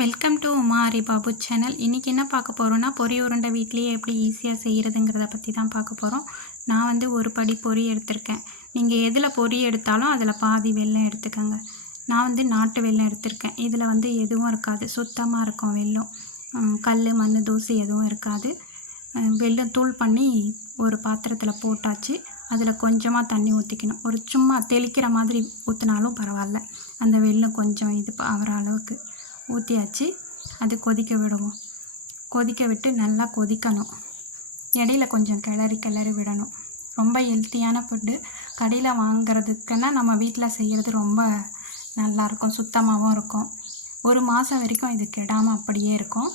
Welcome to Uma Hari Babu channel இன்றைக்கி என்ன பார்க்க போகிறோன்னா பொறி உருண்டை வீட்லேயே எப்படி ஈஸியாக செய்கிறதுங்கிறத பற்றி தான் பார்க்க போகிறோம் நான் வந்து ஒரு படி பொரி எடுத்திருக்கேன். நீங்கள் எதில் பொரி எடுத்தாலும் அதில் பாதி வெள்ளம் எடுத்துக்கோங்க. நான் வந்து நாட்டு வெல்லம் எடுத்திருக்கேன். இதில் வந்து எதுவும் இருக்காது. சுத்தமாக இருக்கும் வெல்லம். கல் மண் தூசி எதுவும் இருக்காது. வெள்ளம் தூள் பண்ணி ஒரு பாத்திரத்தில் போட்டாச்சு. அதில் கொஞ்சமாக தண்ணி ஊற்றிக்கணும் ஒரு சும்மா தெளிக்கிற மாதிரி ஊற்றினாலும் பரவாயில்ல. அந்த வெள்ளம் கொஞ்சம் இது ஆகிற அளவுக்கு. ஊற்றியாச்சு அது கொதிக்க விடுவோம். கொதிக்க விட்டு நல்லா கொதிக்கணும். இடையில கொஞ்சம் கிளறி கிளறி விடணும். ரொம்ப ஹெல்த்தியான ஃபுட்டு கடையில் வாங்குறதுக்குன்னா நம்ம வீட்டில் செய்கிறது ரொம்ப நல்லாயிருக்கும் சுத்தமாகவும் இருக்கும். ஒரு மாதம் வரைக்கும் இது கெடாமல் அப்படியே இருக்கும்.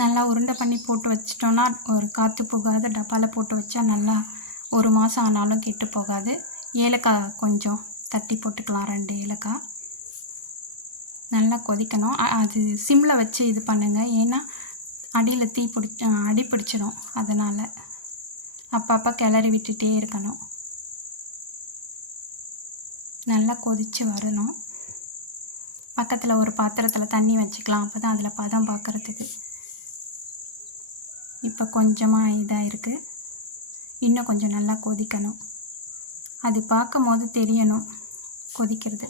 நல்லா உருண்டை பண்ணி போட்டு வச்சிட்டோன்னா ஒரு காற்று போகாத. டப்பாவில் போட்டு வச்சா நல்லா ஒரு மாதம் ஆனாலும் கெட்டு போகாது. ஏலக்காய் கொஞ்சம் தட்டி போட்டுக்கலாம். ரெண்டு ஏலக்காய். நல்லா கொதிக்கணும். அது சிம்மில் வச்சு இது பண்ணுங்கள் ஏன்னா அடியில் தீ பிடி அடி பிடிச்சிடும் அதனால் அப்பப்போ கிளறி விட்டுட்டே இருக்கணும். நல்லா கொதித்து வரணும். பக்கத்தில் ஒரு பாத்திரத்தில் தண்ணி வச்சுக்கலாம். அப்போ தான் அதில் பதம் பார்க்குறதுக்கு இப்போ கொஞ்சமாக இதாக இருக்குது இன்னும் கொஞ்சம் நல்லா கொதிக்கணும். அது பார்க்கும் போது தெரியணும் கொதிக்கிறது.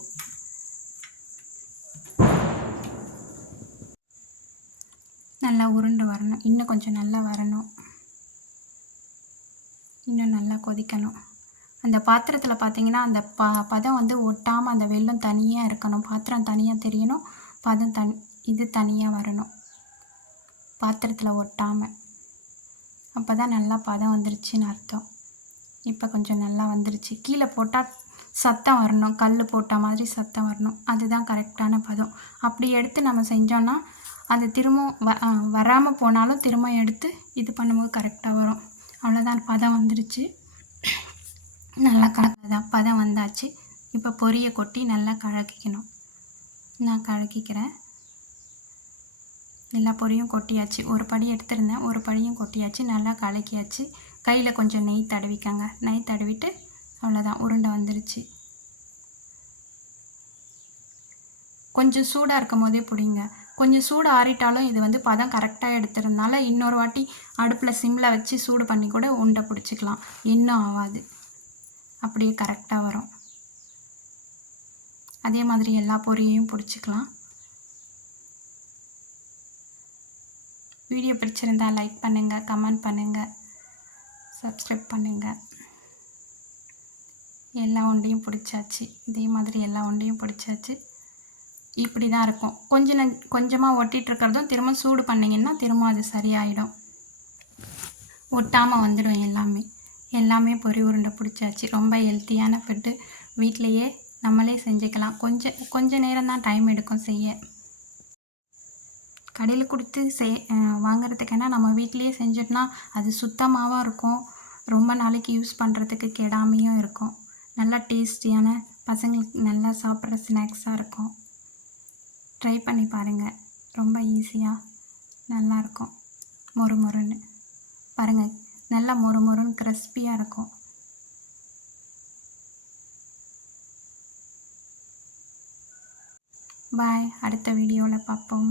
நல்லா உருண்டு வரணும். இன்னும் கொஞ்சம் நல்லா வரணும். இன்னும் நல்லா கொதிக்கணும். அந்த பாத்திரத்தில் பார்த்தீங்கன்னா அந்த ப பதம் வந்து ஒட்டாமல் அந்த வெள்ளம் தனியாக இருக்கணும். பாத்திரம் தனியாக தெரியணும். பதம் தன் இது தனியாக வரணும். பாத்திரத்தில் ஒட்டாமல் அப்போ தான் நல்லா பதம் வந்துருச்சுன்னு அர்த்தம். இப்போ கொஞ்சம் நல்லா வந்துருச்சு. கீழே போட்டால் சத்தம் வரணும். கல் போட்ட மாதிரி சத்தம் வரணும். அதுதான் கரெக்டான பதம். அப்படி எடுத்து நம்ம செஞ்சோன்னா அது திரும்பவும் வ வராமல் போனாலும் திரும்ப எடுத்து இது பண்ணும்போது கரெக்டாக வரும். அவ்வளோதான் பதம் வந்துருச்சு. நல்லா கலக்குதான் பதம் வந்தாச்சு. இப்போ பொரியை கொட்டி நல்லா கலக்கிக்கணும். நான் கலக்கிக்கிறேன். எல்லா பொரியும் கொட்டியாச்சு. ஒரு படி எடுத்திருந்தேன். ஒரு படியும் கொட்டியாச்சு. நல்லா கலக்கியாச்சு. கையில் கொஞ்சம் நெய் தடவிக்காங்க. நெய் தடவிட்டு அவ்வளோதான் உருண்டை வந்துருச்சு. கொஞ்சம் சூடாக இருக்கும் போதே பிடிங்க. கொஞ்சம் சூடு ஆறிட்டாலும் இது வந்து பதம் கரெக்டாக எடுத்துறதுனால இன்னொரு வாட்டி அடுப்பில் சிம்மில் வச்சு சூடு பண்ணி கூட உண்டை பிடிச்சிக்கலாம். இன்னும் ஆகாது. அப்படியே கரெக்டாக வரும். அதே மாதிரி எல்லா பொரியையும் பிடிச்சிக்கலாம். வீடியோ பிடிச்சிருந்தா லைக் பண்ணுங்கள் கமெண்ட் பண்ணுங்கள் சப்ஸ்கிரைப் பண்ணுங்கள் எல்லா ஒன்றையும் பிடிச்சாச்சு. இதே மாதிரி எல்லா ஒன்றையும் பிடிச்சாச்சு. இப்படி தான் இருக்கும். கொஞ்ச ந கொஞ்சமாக ஒட்டிகிட்ருக்கிறதும் திரும்ப சூடு பண்ணிங்கன்னா திரும்ப அது சரியாயிடும். ஒட்டாமல் வந்துடும் எல்லாமே. எல்லாமே பொரி உருண்டை பிடிச்சாச்சு. ரொம்ப ஹெல்த்தியான ஃபுட்டு வீட்டிலையே நம்மளே செஞ்சுக்கலாம். கொஞ்சம் கொஞ்சம் நேரம் தான் டைம் எடுக்கும் செய்ய. கடையில் கொடுத்து செய் அஹ் வாங்குறதுக்குன்னா நம்ம வீட்டிலையே செஞ்சிட்டோம்னா அது சுத்தமாகவும் இருக்கும். ரொம்ப நாளைக்கு யூஸ் பண்ணுறதுக்கு கெடாமையும் இருக்கும். நல்லா டேஸ்டியான பசங்களுக்கு நல்லா சாப்பிட்ற ஸ்நாக்ஸாக இருக்கும். ட்ரை பண்ணி பாருங்கள் ரொம்ப ஈஸியாக நல்லாயிருக்கும் மொறு மொறுன்னு. பாருங்கள் நல்லா மொறு மொறுன்னு கிறிஸ்பியாக இருக்கும். பாய் அடுத்த வீடியோவில் பார்ப்போம்